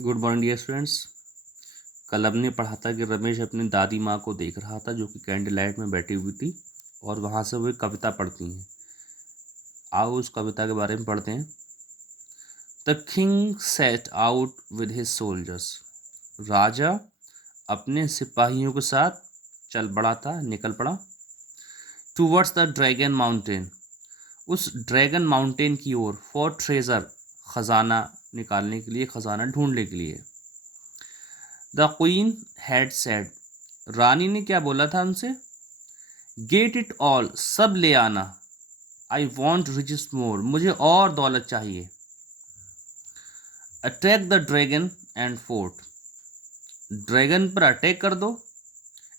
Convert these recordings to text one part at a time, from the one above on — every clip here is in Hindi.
Good morning dear students. कल हमने पढ़ा था कि रमेश अपनी दादी माँ को देख रहा था जो कि कैंडल लाइट में बैठी हुई थी और वहाँ से वो एक कविता पढ़ती हैं। आओ उस कविता के बारे में पढ़ते हैं। The king set out with his soldiers. राजा अपने सिपाहियों के साथ चल पड़ा था, निकल पड़ा। टूवर्ड्स द ड्रैगन माउंटेन, उस ड्रैगन माउंटेन की ओर। फॉर ट्रेजर, खजाना निकालने के लिए, खजाना ढूंढने के लिए। द क्वीन हैड सेड, रानी ने क्या बोला था उनसे? गेट इट ऑल, सब ले आना। आई वॉन्ट रिचेस मोर, मुझे और दौलत चाहिए। Attack the dragon and fort, dragon पर अटैक कर दो।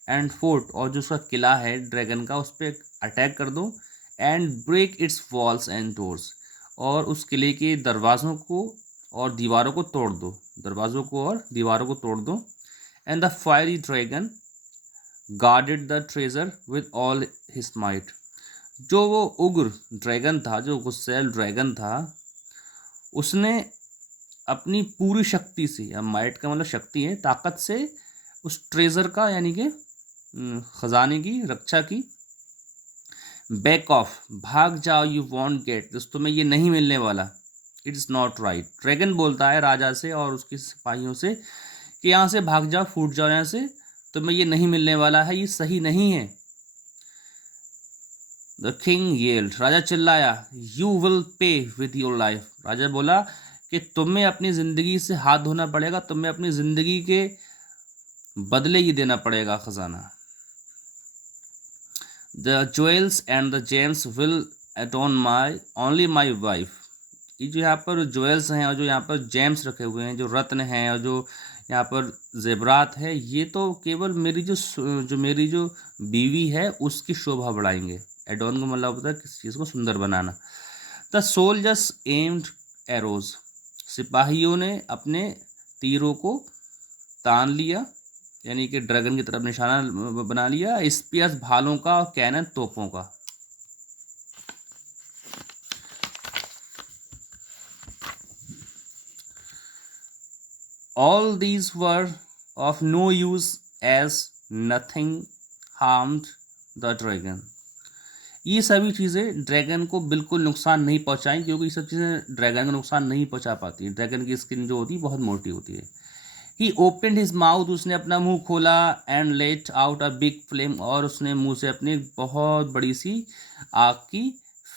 एंड फोर्ट, और जो उसका किला है ड्रैगन का, उस पर अटैक कर दो। And break its walls and doors, और उस किले के दरवाज़ों को और दीवारों को तोड़ दो, दरवाज़ों को और दीवारों को तोड़ दो। And the fiery dragon guarded the treasure with all his might, जो वो उग्र ड्रैगन था, जो गुस्सैल ड्रैगन था, उसने अपनी पूरी शक्ति से, या माइट का मतलब शक्ति है, ताकत से, उस ट्रेजर का यानी कि खजाने की रक्षा की। बैक ऑफ, भाग जाओ। यू वॉन्ट गेट दिस, तुम्हें ये नहीं मिलने वाला। It is not right, dragon बोलता है राजा से और उसके सिपाहियों से कि यहाँ से भाग जाओ, फूट जाओ यहाँ से, तुम्हें ये नहीं मिलने वाला है, ये सही नहीं है। द किंग येल्ड, राजा चिल्लाया। You will pay with your life, राजा बोला कि तुम्हें अपनी ज़िंदगी से हाथ धोना पड़ेगा, तुम्हें अपनी ज़िंदगी के बदले ही देना पड़ेगा खजाना। The jewels and the James will adorn my only my wife, ये जो यहाँ पर ज्वेल्स हैं और जो यहाँ पर जेम्स रखे हुए हैं, जो रत्न हैं और जो यहाँ पर जेबरात है, ये तो केवल मेरी मेरी जो बीवी है उसकी शोभा बढ़ाएंगे। एडॉन का मतलब होता है किसी चीज़ को सुंदर बनाना। द सोल्जर्स एम्ड एरोज, सिपाहियों ने अपने तीरों को तान लिया, यानी कि ड्रैगन की तरफ निशाना बना लिया। स्पीयर्स, भालों का, और कैनन, तोपों का। All these were of no use as nothing harmed the dragon. ये सभी चीज़ें ड्रैगन को बिल्कुल नुकसान नहीं पहुंचाई, क्योंकि ये सब चीज़ें ड्रैगन को नुकसान नहीं पहुंचा पाती। ड्रैगन की स्किन जो होती है बहुत मोटी होती है। ही ओपनड हिज माउथ, उसने अपना मुंह खोला। And let out a big flame, और उसने मुंह से अपनी बहुत बड़ी सी आग की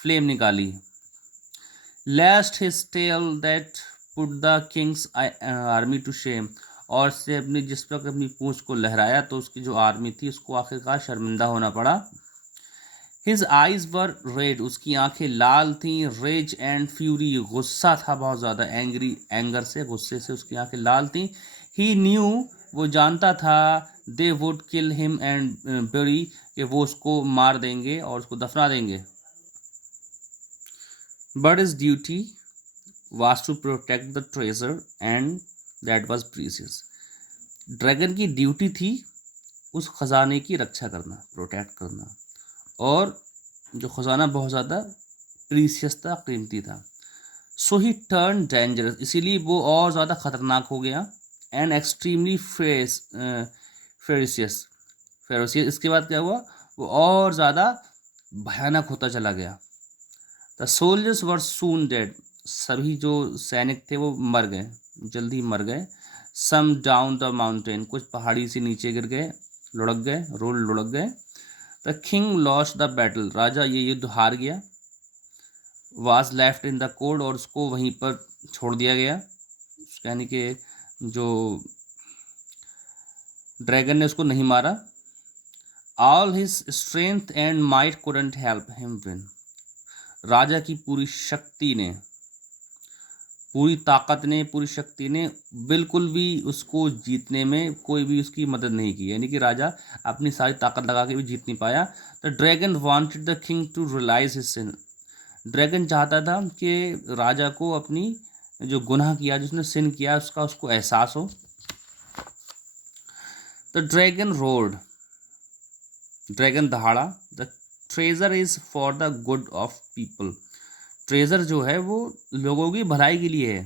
फ्लेम निकाली। Lest his tail that put the king's army to shame, और से अपनी जिस पर अपनी पूंछ को लहराया तो उसकी जो आर्मी थी उसको आखिरकार शर्मिंदा होना पड़ा। हिज आइज वर रेड, उसकी आंखें लाल थीं। रेज एंड फ्यूरी, गुस्सा था बहुत ज़्यादा, एंग्री, एंगर से, गुस्से से उसकी आंखें लाल थीं। ही न्यू, वो जानता था। They would kill him and बरी, कि वो उसको मार देंगे और उसको दफना देंगे। But his duty was to protect the treasure and that was precious. Dragon की ड्यूटी थी उस खजाने की रक्षा करना, प्रोटेक्ट करना, और जो खजाना बहुत ज़्यादा प्रीसियस था, कीमती था। सो ही टर्न डेंजरस, इसीलिए वो और ज़्यादा खतरनाक हो गया। एंड एक्सट्रीमली फेरिसियस, फेरोसियस, इसके बाद क्या हुआ, वो और ज़्यादा भयानक होता चला गया। The soldiers were soon dead, सभी जो सैनिक थे वो मर गए, जल्दी मर गए। सम डाउन द माउंटेन, कुछ पहाड़ी से नीचे गिर गए, लुढ़क गए, लुढ़क गए। The king lost the battle, राजा ये युद्ध हार गया। Was left in the court, और उसको वहीं पर छोड़ दिया गया, यानी कि जो ड्रैगन ने उसको नहीं मारा। All his strength and might couldn't help him win, राजा की पूरी शक्ति ने, पूरी ताकत ने, पूरी शक्ति ने बिल्कुल भी उसको जीतने में कोई भी उसकी मदद नहीं की, यानी कि राजा अपनी सारी ताकत लगा के भी जीत नहीं पाया। The dragon wanted the king to realise his sin, dragon चाहता था कि राजा को अपनी जो गुनाह किया, जिसने सिन किया, उसका उसको एहसास हो। द ड्रैगन रोड, ड्रैगन दहाड़ा। The treasure is for the good of people, treasure जो है वो लोगों की भलाई के लिए है।